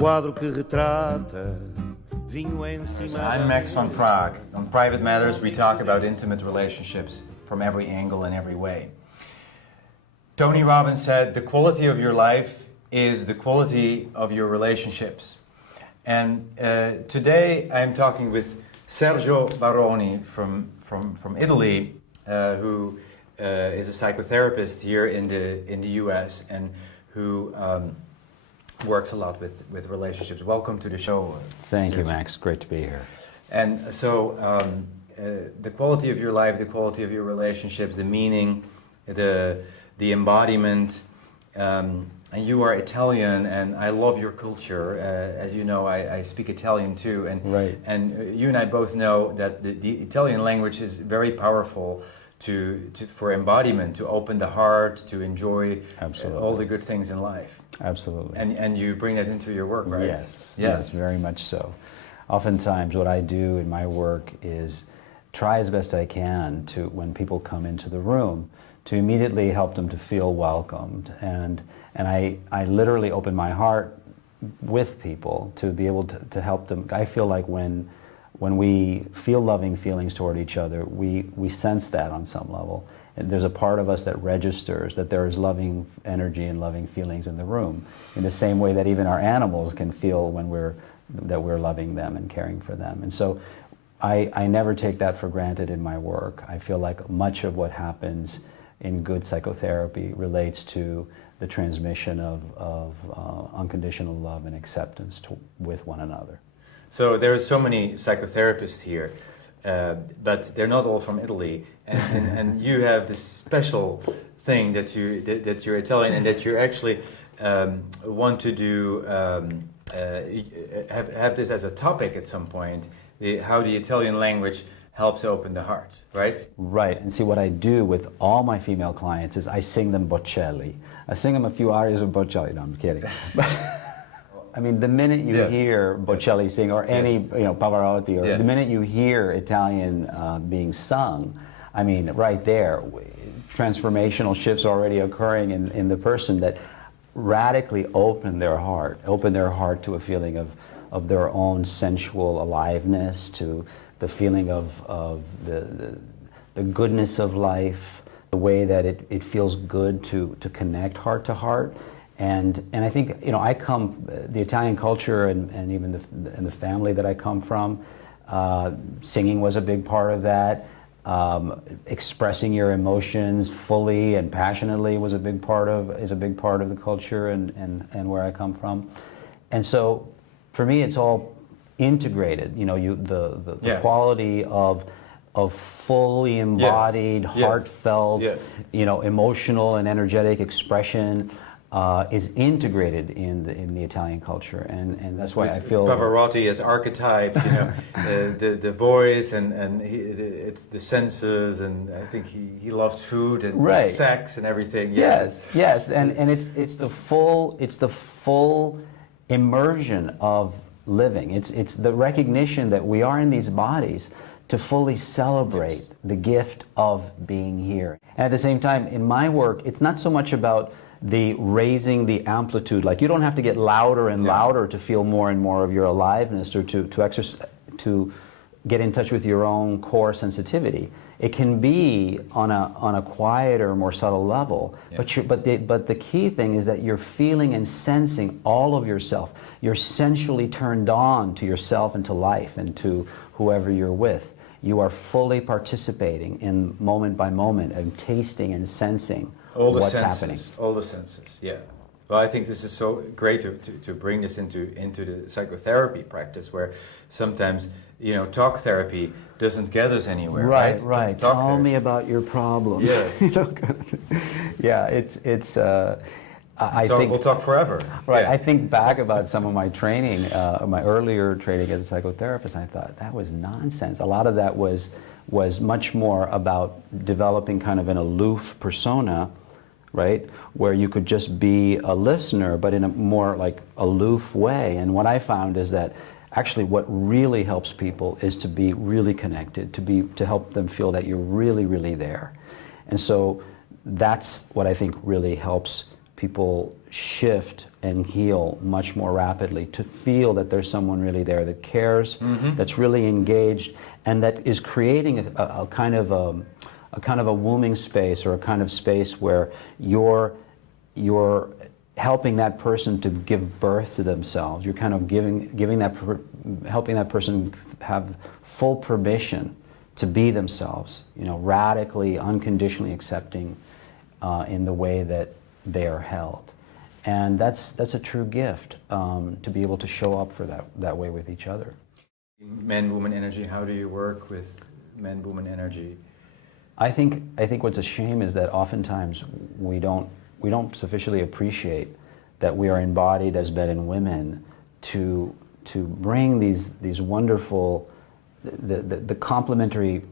quadro que retrata vinho em cima. I'm Max van Praag. On Private Matters, we talk about intimate relationships from every angle and every way. Tony Robbins said, the quality of your life is the quality of your relationships. And today I'm talking with Sergio Baroni from Italy, who is a psychotherapist here in the US and who works a lot with relationships. Welcome to the show. Thank you, Max. Great to be here. And so the quality of your life, the quality of your relationships, the meaning, the embodiment, and you are Italian, and I love your culture. As you know, I speak Italian too, and right. And you and I both know that the Italian language is very powerful for embodiment, to open the heart, to enjoy all the good things in life. Absolutely. And you bring that into your work, right? Yes, very much so. Oftentimes what I do in my work is try as best I can to, when people come into the room, to immediately help them to feel welcomed. And I literally open my heart with people to be able to help them. I feel like when we feel loving feelings toward each other, we sense that on some level. And there's a part of us that registers that there is loving energy and loving feelings in the room, in the same way that even our animals can feel when we're loving them and caring for them. And so I never take that for granted in my work. I feel like much of what happens in good psychotherapy relates to the transmission of unconditional love and acceptance with one another. So there are so many psychotherapists here, but they're not all from Italy, and you have this special thing that you're Italian, and that you actually want to do have this as a topic at some point, how the Italian language helps open the heart, right? Right, and see, what I do with all my female clients is I sing them Bocelli. I sing them a few arias of Bocelli. No, I'm kidding. I mean, the minute you hear Bocelli sing, or any, Pavarotti, or the minute you hear Italian being sung, I mean, right there, transformational shifts already occurring in the person that radically open their heart to a feeling of their own sensual aliveness, to the feeling of the goodness of life, the way that it feels good to connect heart to heart. And I think, I come, the Italian culture and even the family that I come from, singing was a big part of that. Expressing your emotions fully and passionately is a big part of the culture and where I come from. And so for me, it's all integrated, the quality of fully embodied, heartfelt, emotional and energetic expression is integrated in the Italian culture, and that's why I feel Pavarotti as archetype, the voice and the senses, and I think he loved food and sex and everything. Yes, and it's the full immersion of living. It's the recognition that we are in these bodies to fully celebrate the gift of being here. And at the same time, in my work, it's not so much about the raising the amplitude. Like, you don't have to get louder and louder to feel more and more of your aliveness, or to get in touch with your own core sensitivity. It can be on a quieter, more subtle level. But the key thing is that you're feeling and sensing all of yourself. You're sensually turned on to yourself and to life and to whoever you're with. You are fully participating in moment by moment and tasting and sensing what's happening. All the senses, yeah. Well, I think this is so great to bring this into the psychotherapy practice, where sometimes, talk therapy doesn't get us anywhere. Right. Tell me about your problems. Yeah. I think we'll talk forever. Right. I think back about some of my training, my earlier training as a psychotherapist. I thought that was nonsense. A lot of that was much more about developing kind of an aloof persona, right, where you could just be a listener, but in a more like aloof way. And what I found is that actually what really helps people is to be really connected, to help them feel that you're really, really there. And so that's what I think really helps people shift and heal much more rapidly, to feel that there's someone really there that cares, that's really engaged, and that is creating a kind of a woming space, or a kind of space where you're helping that person to give birth to themselves. You're kind of helping that person have full permission to be themselves, you know, radically, unconditionally accepting in the way that they are held. And that's a true gift, to be able to show up for that way with each other. Men-woman energy, how do you work with men-woman energy? I think what's a shame is that oftentimes we don't sufficiently appreciate that we are embodied as men and women to bring these wonderful, the complementary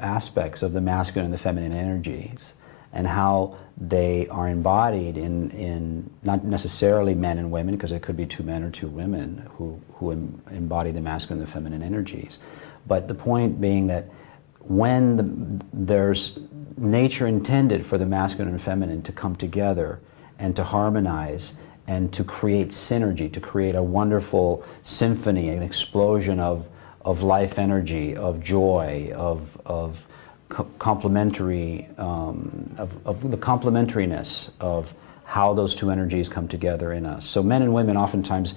aspects of the masculine and the feminine energies, and how they are embodied in not necessarily men and women, because it could be two men or two women who embody the masculine and the feminine energies. But the point being that when there's nature intended for the masculine and feminine to come together and to harmonize and to create synergy, to create a wonderful symphony, an explosion of life energy, of joy, of complementary, of the complementariness of how those two energies come together in us. So men and women oftentimes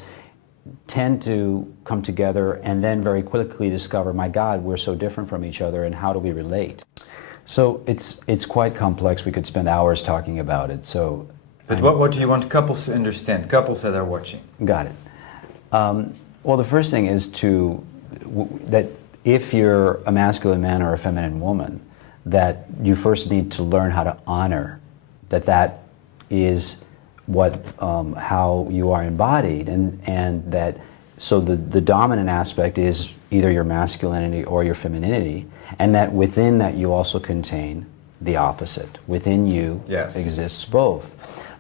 tend to come together and then very quickly discover, my God, we're so different from each other, and how do we relate? So it's quite complex. We could spend hours talking about it. So, but what do you want couples to understand, couples that are watching? Got it. Well, the first thing is that if you're a masculine man or a feminine woman, that you first need to learn how to honor that is what how you are embodied, and that so the dominant aspect is either your masculinity or your femininity, and that within that you also contain the opposite. Within you exists both.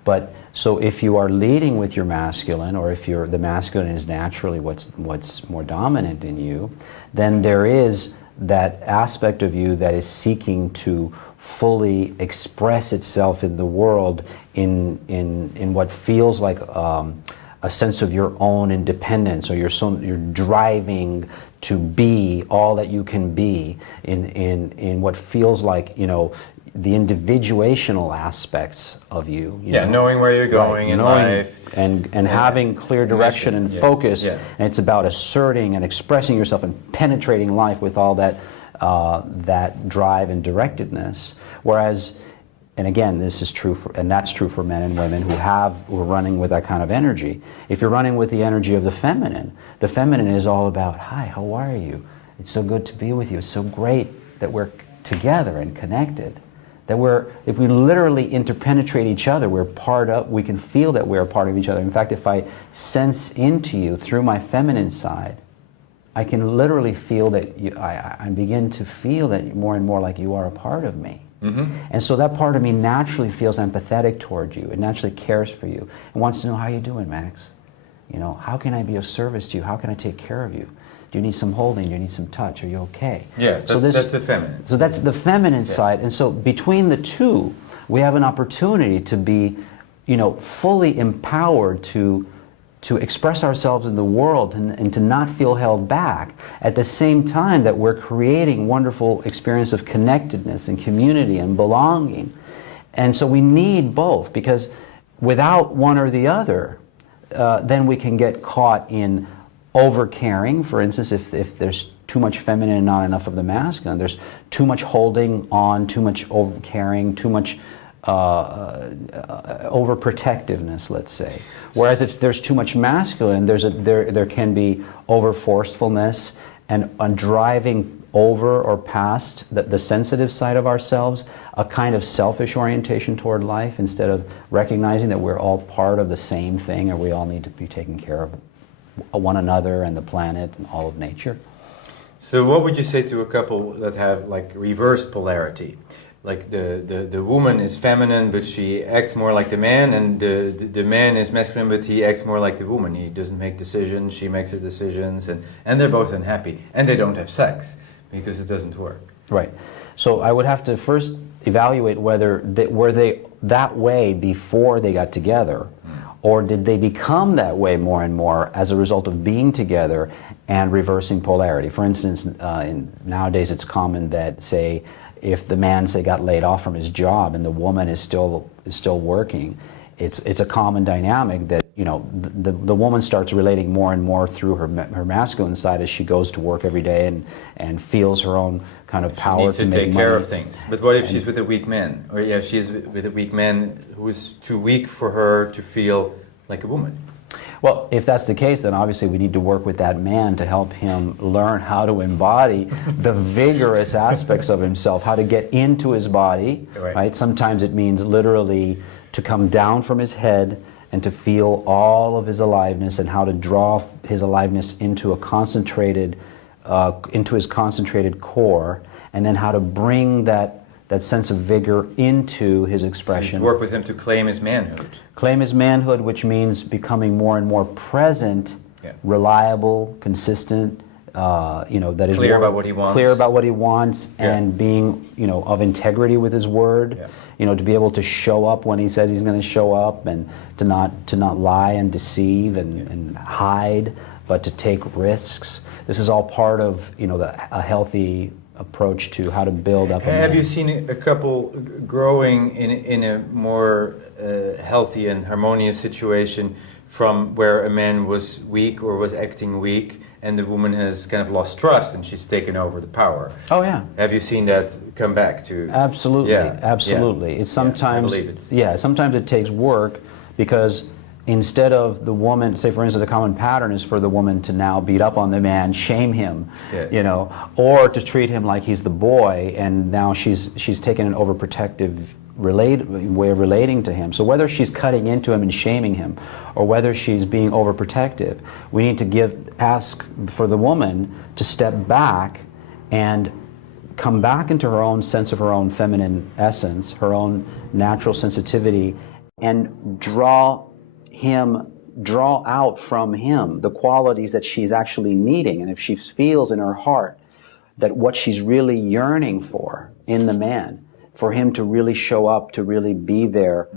But so if you are leading with your masculine, or if the masculine is naturally what's more dominant in you, then there is that aspect of you that is seeking to fully express itself in the world in what feels like a sense of your own independence, or you're driving to be all that you can be in what feels like, you know, the individuational aspects of you. You know? Knowing where you're going in life. And having clear direction and focus. Yeah. And it's about asserting and expressing yourself and penetrating life with all that drive and directedness. Whereas, and again, this is true and that's true for men and women who are running with that kind of energy. If you're running with the energy of the feminine is all about, hi, how are you? It's so good to be with you. It's so great that we're together and connected. That if we literally interpenetrate each other, we can feel that we're a part of each other. In fact, if I sense into you through my feminine side, I can literally feel that I begin to feel that more and more like you are a part of me. Mm-hmm. And so that part of me naturally feels empathetic toward you. It naturally cares for you and wants to know, how you doing, Max? You know, how can I be of service to you? How can I take care of you? Do you need some holding? Do you need some touch? Are you okay? Yes, that's the feminine. So that's the feminine side. And so between the two, we have an opportunity to be, you know, fully empowered to express ourselves in the world and to not feel held back, at the same time that we're creating wonderful experience of connectedness and community and belonging. And so we need both, because without one or the other, then we can get caught in over-caring. For instance, if there's too much feminine and not enough of the masculine, there's too much holding on, too much over-caring, too much overprotectiveness, let's say. Whereas if there's too much masculine, there can be over-forcefulness and driving over or past the sensitive side of ourselves, a kind of selfish orientation toward life, instead of recognizing that we're all part of the same thing, and we all need to be taking care of one another and the planet and all of nature. So what would you say to a couple that have like reversed polarity? Like the woman is feminine, but she acts more like the man, and the man is masculine, but he acts more like the woman. He doesn't make decisions, she makes the decisions, and they're both unhappy. And they don't have sex, because it doesn't work. Right. So I would have to first evaluate whether were they that way before they got together, or did they become that way more and more as a result of being together and reversing polarity. For instance, nowadays it's common that, say, if the man, say, got laid off from his job and the woman is still working, it's a common dynamic that, you know, the woman starts relating more and more through her masculine side as she goes to work every day and feels her own kind of power to make money. Take care of things. But what if she's with a weak man? Or yeah, she's with a weak man who is too weak for her to feel like a woman? Well, if that's the case, then obviously we need to work with that man to help him learn how to embody the vigorous aspects of himself, how to get into his body, right? Sometimes it means literally to come down from his head and to feel all of his aliveness, and how to draw his aliveness into a concentrated, into his concentrated core, and then how to bring that sense of vigor into his expression. So work with him to claim his manhood. Claim his manhood, which means becoming more and more present, reliable, consistent, you know, that is clear about what he wants. Clear about what he wants, and being, you know, of integrity with his word. You know, to be able to show up when he says he's going to show up, and to not lie and deceive and hide, but to take risks. This is all part of, you know, a healthy approach to how to build up a man. Have you seen a couple growing in a more healthy and harmonious situation from where a man was weak or was acting weak, and the woman has kind of lost trust and she's taken over the power? Oh yeah. Have you seen that come back to? Absolutely, absolutely. It's sometimes, I believe it. Sometimes it takes work, because instead of the woman, say for instance, a common pattern is for the woman to now beat up on the man, shame him, you know, or to treat him like he's the boy, and now she's taken an overprotective way of relating to him. So whether she's cutting into him and shaming him, or whether she's being overprotective, we need to ask for the woman to step back and come back into her own sense of her own feminine essence, her own natural sensitivity, and draw out from him the qualities that she's actually needing. And if she feels in her heart that what she's really yearning for in the man, for him to really show up, to really be there,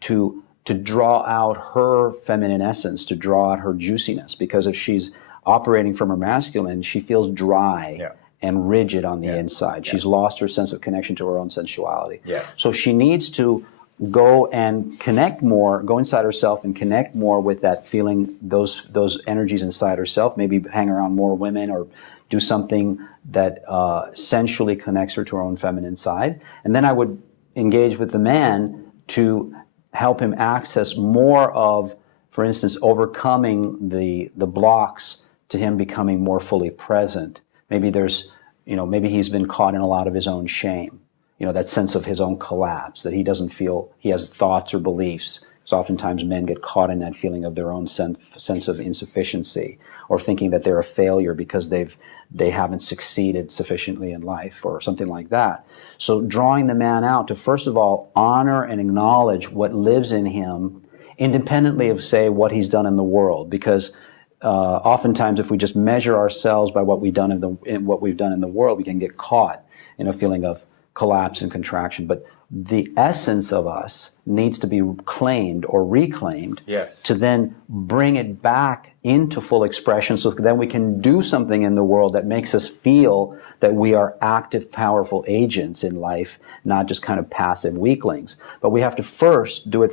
to draw out her feminine essence, to draw out her juiciness. Because if she's operating from her masculine, she feels dry and rigid on the inside. She's lost her sense of connection to her own sensuality. So she needs to go and connect more, go inside herself and connect more with that feeling, those energies inside herself, maybe hang around more women or do something that sensually connects her to her own feminine side. And then I would engage with the man to help him access more of, for instance, overcoming the blocks to him becoming more fully present. Maybe there's, you know, maybe he's been caught in a lot of his own shame. You know, that sense of his own collapse, that he doesn't feel he has thoughts or beliefs. So oftentimes men get caught in that feeling of their own sense of insufficiency, or thinking that they're a failure because they haven't succeeded sufficiently in life, or something like that. So drawing the man out to, first of all, honor and acknowledge what lives in him, independently of, say, what he's done in the world. Because oftentimes if we just measure ourselves by what we've done in the world, we can get caught in a feeling of collapse and contraction. But the essence of us needs to be claimed or reclaimed to then bring it back into full expression, so then we can do something in the world that makes us feel that we are active, powerful agents in life, not just kind of passive weaklings. But we have to first do it.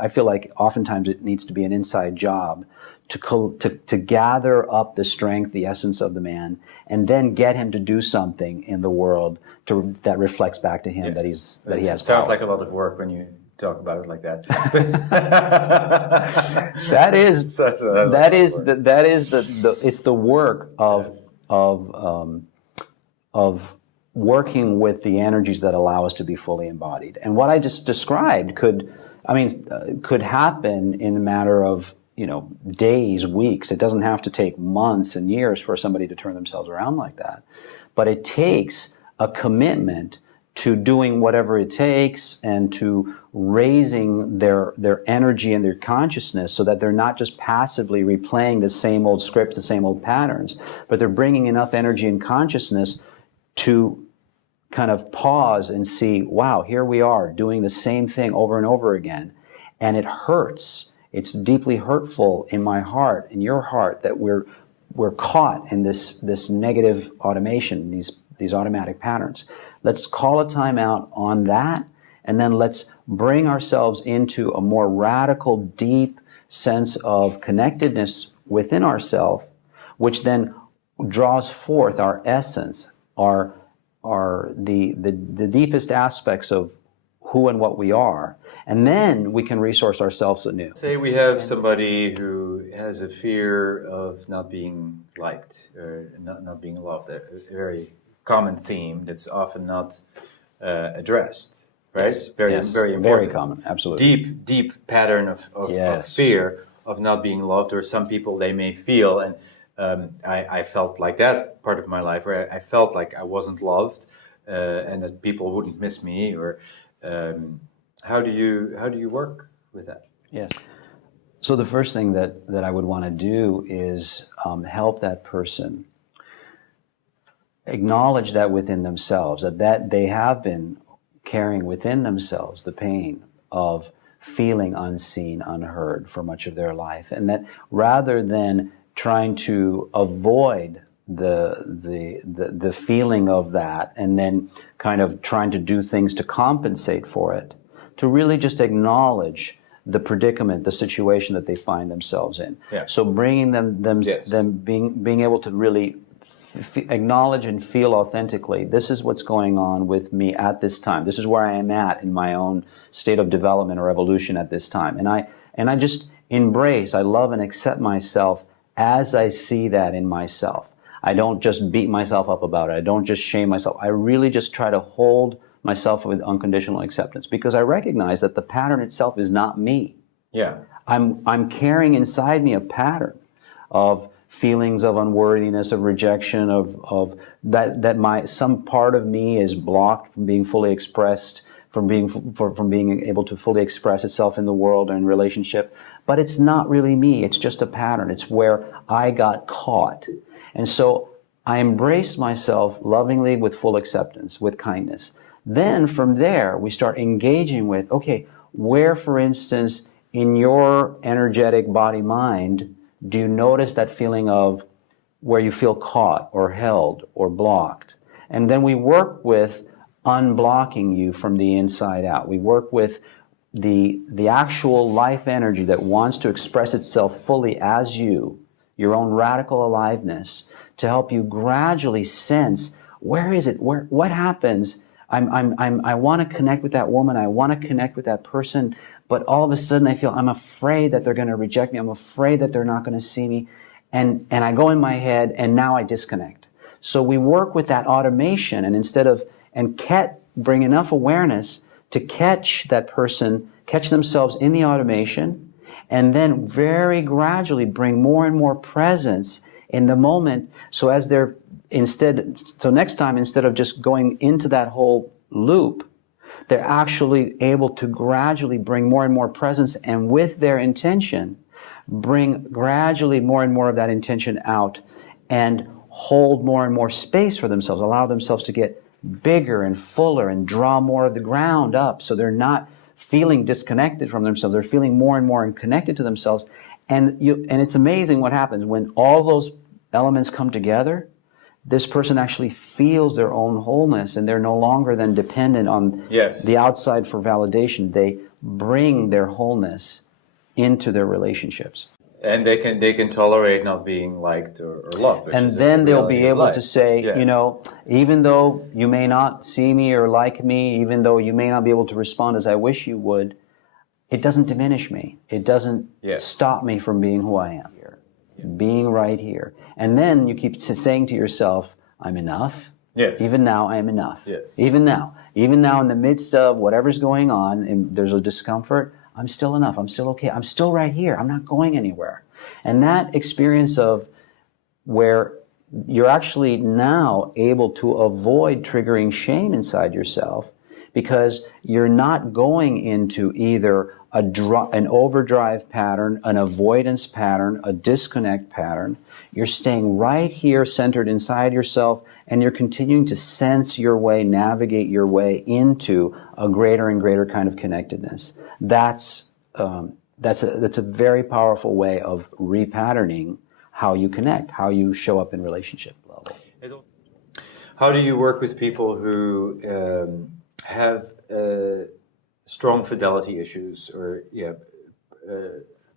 I feel like oftentimes it needs to be an inside job to gather up the strength, the essence of the man, and then get him to do something in the world that reflects back to him that he has power. It sounds like a lot of work when you talk about it like that. It's the work of working with the energies that allow us to be fully embodied. And what I just described could happen in a matter of, you know, days, weeks. It doesn't have to take months and years for somebody to turn themselves around like that. But it takes a commitment to doing whatever it takes and to raising their energy and their consciousness, so that they're not just passively replaying the same old scripts, the same old patterns, but they're bringing enough energy and consciousness to kind of pause and see, wow, here we are doing the same thing over and over again, and it hurts. It's deeply hurtful in my heart, in your heart, that we're caught in this negative automation, these automatic patterns. Let's call a timeout on that, and then let's bring ourselves into a more radical, deep sense of connectedness within ourselves, which then draws forth our essence, the deepest aspects of who and what we are, and then we can resource ourselves anew. Say we have somebody who has a fear of not being liked or not being loved, a very common theme that's often not addressed, right? Yes. Very important. Very common, absolutely. Deep pattern of fear of not being loved, or some people they may feel, and I felt like that part of my life where I felt like I wasn't loved, and that people wouldn't miss me, or how do you work with that? Yes. So the first thing that I would want to do is help that person acknowledge that within themselves, that they have been carrying within themselves the pain of feeling unseen, unheard for much of their life, and that rather than trying to avoid the feeling of that and then kind of trying to do things to compensate for it, to really just acknowledge the predicament, the situation that they find themselves in. Yeah. So bringing them being able to really acknowledge and feel authentically, this is what's going on with me at this time. This is where I am at in my own state of development or evolution at this time. And I just embrace, I love and accept myself as I see that in myself. I don't just beat myself up about it. I don't just shame myself. I really just try to hold myself with unconditional acceptance, because I recognize that the pattern itself is not me. Yeah. I'm carrying inside me a pattern of feelings of unworthiness, of rejection, of that some part of me is blocked from being fully expressed, from being able to fully express itself in the world and in relationship. But it's not really me. It's just a pattern. It's where I got caught. And so I embrace myself lovingly with full acceptance, with kindness. Then from there, we start engaging with, okay, where, for instance, in your energetic body-mind, do you notice that feeling of where you feel caught or held or blocked? And then we work with unblocking you from the inside out. We work with the actual life energy that wants to express itself fully as you, your own radical aliveness, to help you gradually sense, where is it? What happens? I want to connect with that woman. I want to connect with that person. But all of a sudden I feel I'm afraid that they're going to reject me. I'm afraid that they're not going to see me. And I go in my head, and now I disconnect. So we work with that automation, and bring enough awareness to catch that person, catch themselves in the automation, and then very gradually bring more and more presence in the moment. So next time, instead of just going into that whole loop, they're actually able to gradually bring more and more presence, and with their intention, bring gradually more and more of that intention out and hold more and more space for themselves, allow themselves to get bigger and fuller and draw more of the ground up, so they're not feeling disconnected from themselves. They're feeling more and more connected to themselves. And it's amazing what happens when all those elements come together. This person actually feels their own wholeness, and they're no longer then dependent on the outside for validation. They bring their wholeness into their relationships. And they can tolerate not being liked or loved. And then they'll be able to say, even though you may not see me or like me, even though you may not be able to respond as I wish you would, it doesn't diminish me. It doesn't stop me from being who I am here, being right here. And then you keep saying to yourself, I'm enough. Yes. Even now, I am enough. Yes. Even now, in the midst of whatever's going on, and there's a discomfort, I'm still enough. I'm still okay. I'm still right here. I'm not going anywhere. And that experience of where you're actually now able to avoid triggering shame inside yourself, because you're not going into either an overdrive pattern, an avoidance pattern, a disconnect pattern. You're staying right here centered inside yourself, and you're continuing to sense your way, navigate your way into a greater and greater kind of connectedness. That's a very powerful way of repatterning how you connect, how you show up in relationship level. How do you work with people who have strong fidelity issues, or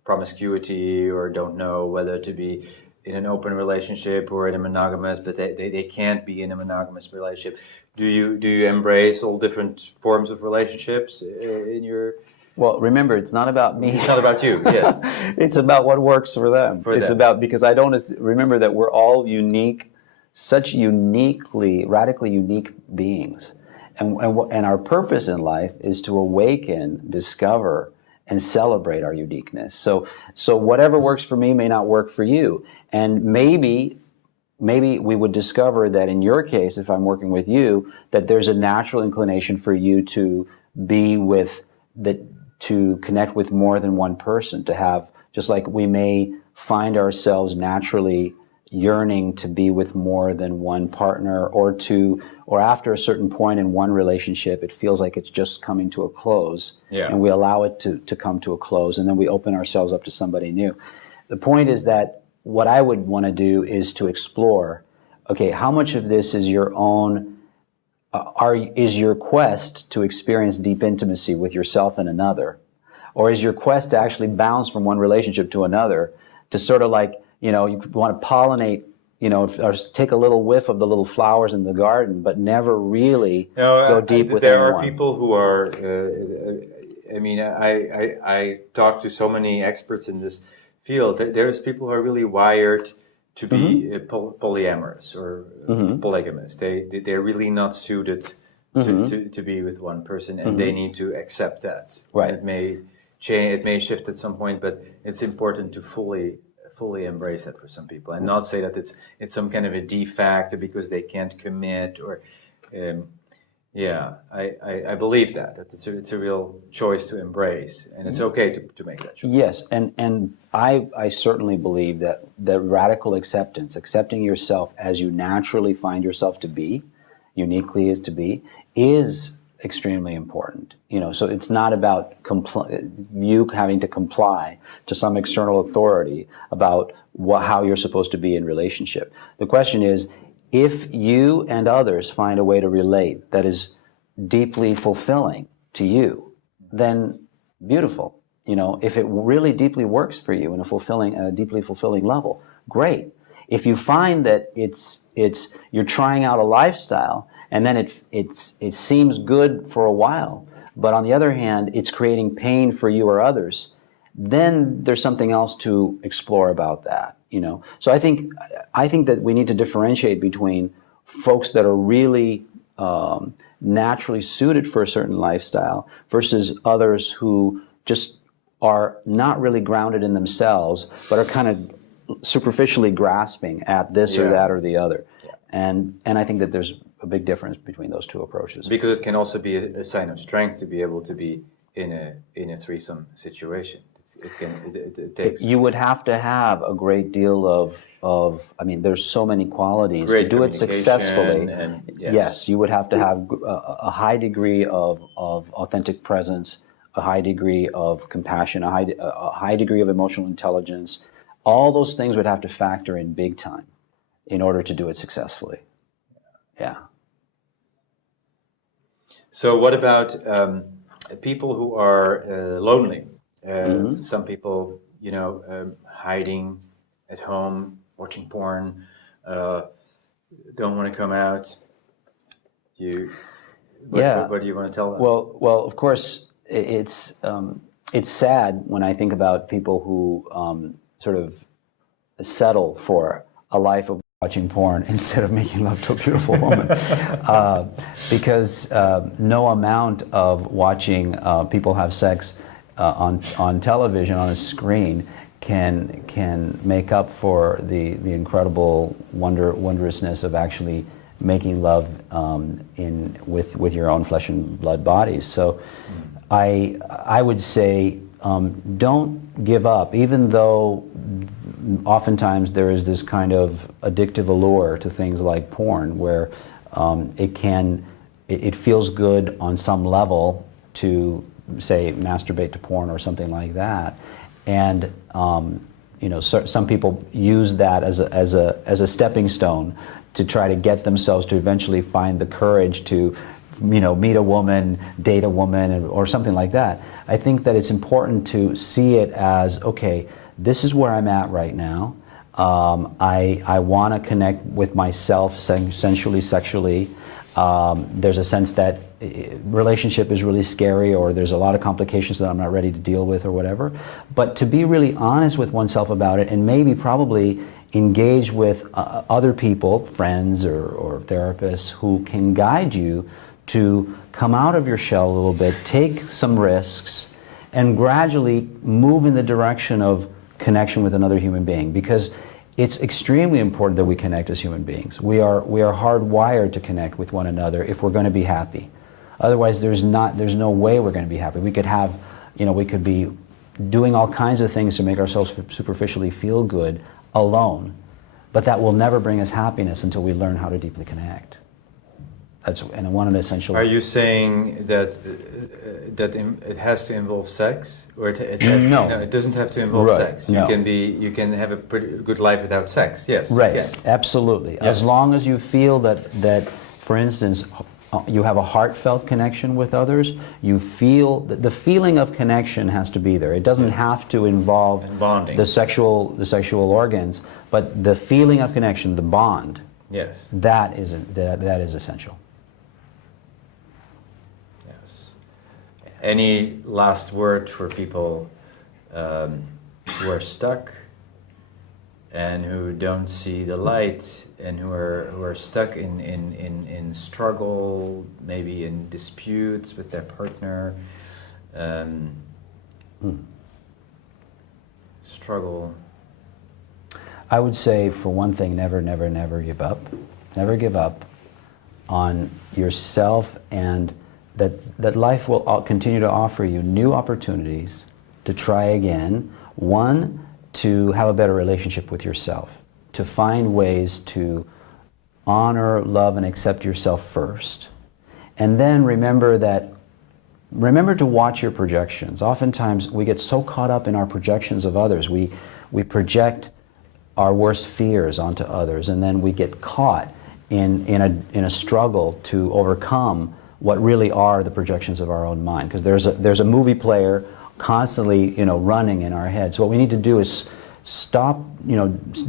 promiscuity, or don't know whether to be in an open relationship or in a monogamous, but they can't be in a monogamous relationship? Do you embrace all different forms of relationships in your... Well, remember, it's not about me. It's not about you, yes. It's about what works for them. About, because I don't remember that we're all unique, such radically unique beings. And our purpose in life is to awaken, discover, and celebrate our uniqueness. So whatever works for me may not work for you. And maybe we would discover that in your case, if I'm working with you, that there's a natural inclination for you to be with to connect with more than one person, to have, just like we may find ourselves naturally yearning to be with more than one partner, or after a certain point in one relationship, it feels like it's just coming to a close, and we allow it to come to a close, and then we open ourselves up to somebody new. The point is that what I would want to do is to explore, okay, how much of this is your own, is your quest to experience deep intimacy with yourself and another, or is your quest to actually bounce from one relationship to another, to sort of like, you want to pollinate, or take a little whiff of the little flowers in the garden, but never really go deep with anyone. There are people who are, I talk to so many experts in this field. There's people who are really wired to be polyamorous or polygamous. They're really not suited to be with one person, and they need to accept that. Right. It may change, it may shift at some point, but it's important to fully embrace that for some people, and not say that it's some kind of a defect because they can't commit, or I believe that it's a real choice to embrace, and it's okay to make that choice. Yes, and I certainly believe that radical accepting yourself as you naturally find yourself to be, uniquely to be, is extremely important. So it's not about you having to comply to some external authority about how you're supposed to be in relationship. The question is, if you and others find a way to relate that is deeply fulfilling to you, then beautiful. If it really deeply works for you in a deeply fulfilling level, great. If you find that you're trying out a lifestyle, and then it seems good for a while, but on the other hand, it's creating pain for you or others, then there's something else to explore about that. So I think that we need to differentiate between folks that are really naturally suited for a certain lifestyle versus others who just are not really grounded in themselves, but are kind of superficially grasping at this or that or the other. Yeah. And I think that there's a big difference between those two approaches. Because it can also be a sign of strength to be able to be in a threesome situation. It takes... You would have to have a great deal of there's so many qualities to do it successfully. Yes, you would have to have a high degree of authentic presence, a high degree of compassion, a high degree of emotional intelligence. All those things would have to factor in big time in order to do it successfully. Yeah. So what about people who are lonely? Some people, hiding at home, watching porn, don't want to come out. What do you want to tell them? Well, of course, it's sad when I think about people who sort of settle for a life of watching porn instead of making love to a beautiful woman, because no amount of watching people have sex on television, on a screen, can make up for the incredible wondrousness of actually making love with your own flesh and blood bodies. So I would say don't give up, even though oftentimes there is this kind of addictive allure to things like porn, where it feels good on some level to, say, masturbate to porn or something like that, and some people use that as a stepping stone to try to get themselves to eventually find the courage to meet a woman, date a woman, or something like that. I think that it's important to see it as, okay, this is where I'm at right now. I want to connect with myself sensually, sexually. There's a sense that relationship is really scary, or there's a lot of complications that I'm not ready to deal with or whatever. But to be really honest with oneself about it, and maybe probably engage with other people, friends or therapists, who can guide you to come out of your shell a little bit, take some risks, and gradually move in the direction of connection with another human being. Because it's extremely important that we connect as human beings. We are hardwired to connect with one another if we're going to be happy. Otherwise, there's no way we're going to be happy. We could be doing all kinds of things to make ourselves superficially feel good alone, but that will never bring us happiness until we learn how to deeply connect. And one of the essential. Are you saying that it has to involve sex, or no, it doesn't have to involve sex? No. You can have a pretty good life without sex. Yes. Right. Absolutely. Yes. As long as you feel that, for instance, you have a heartfelt connection with others, you feel that the feeling of connection has to be there. It doesn't have to involve bonding, the sexual organs, but the feeling of connection, the bond. Yes. That is essential. Any last word for people who are stuck and who don't see the light, and who are stuck in struggle, maybe in disputes with their partner? Struggle. I would say, for one thing, never give up. Never give up on yourself, and that life will continue to offer you new opportunities to try again. One, to have a better relationship with yourself, to find ways to honor, love, and accept yourself first. And then remember to watch your projections. Oftentimes we get so caught up in our projections of others. We project our worst fears onto others, and then we get caught in a struggle to overcome what really are the projections of our own mind, because there's a movie player constantly running in our heads. What we need to do is stop,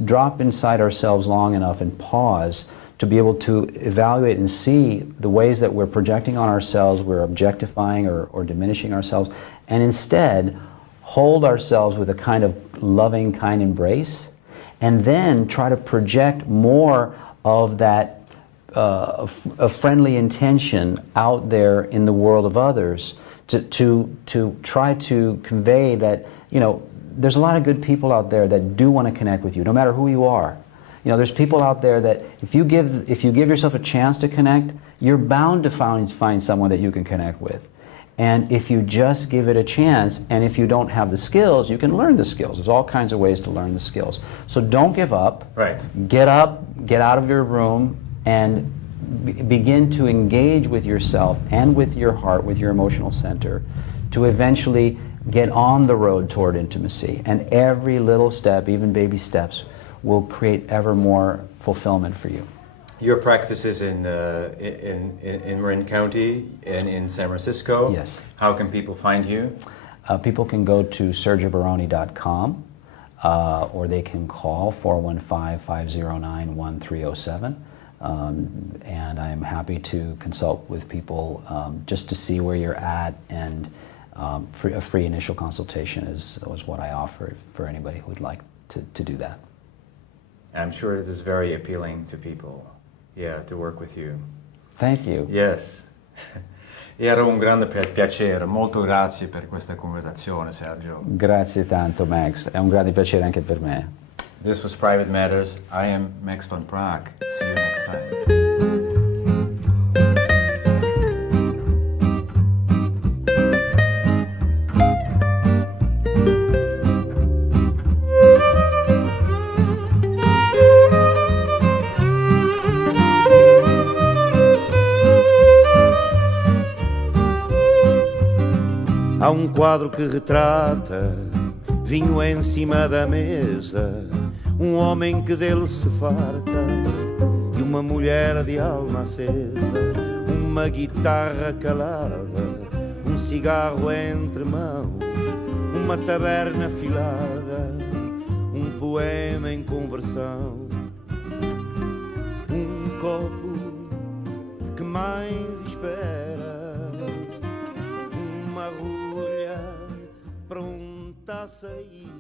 drop inside ourselves long enough and pause to be able to evaluate and see the ways that we're projecting on ourselves, we're objectifying or diminishing ourselves, and instead hold ourselves with a kind of loving, kind embrace, and then try to project more of that a friendly intention out there in the world of others, to try to convey that there's a lot of good people out there that do want to connect with you, no matter who you are. There's people out there that if you give yourself a chance to connect, you're bound to find someone that you can connect with. And if you just give it a chance, and if you don't have the skills, you can learn the skills. There's all kinds of ways to learn the skills. So don't give up. Right. Get up, get out of your room, and begin to engage with yourself and with your heart, with your emotional center, to eventually get on the road toward intimacy. And every little step, even baby steps, will create ever more fulfillment for you. Your practice is in Marin County and in San Francisco. Yes. How can people find you? People can go to sergiobaroni.com, or they can call 415-509-1307. And I'm happy to consult with people just to see where you're at, and a free initial consultation is what I offer for anybody who would like to do that. I'm sure it is very appealing to people, to work with you. Thank you. Yes. Era un grande piacere, molto grazie per questa conversazione, Sergio. Grazie tanto, Max, è un grande piacere anche per me. This was Private Matters. I am Max van Praag. See you next time. Há um quadro que retrata vinho em cima da mesa, um homem que dele se farta e uma mulher de alma acesa, uma guitarra calada, um cigarro entre mãos, uma taberna afilada, um poema em conversão, um copo que mais espera, uma agulha pronta a sair.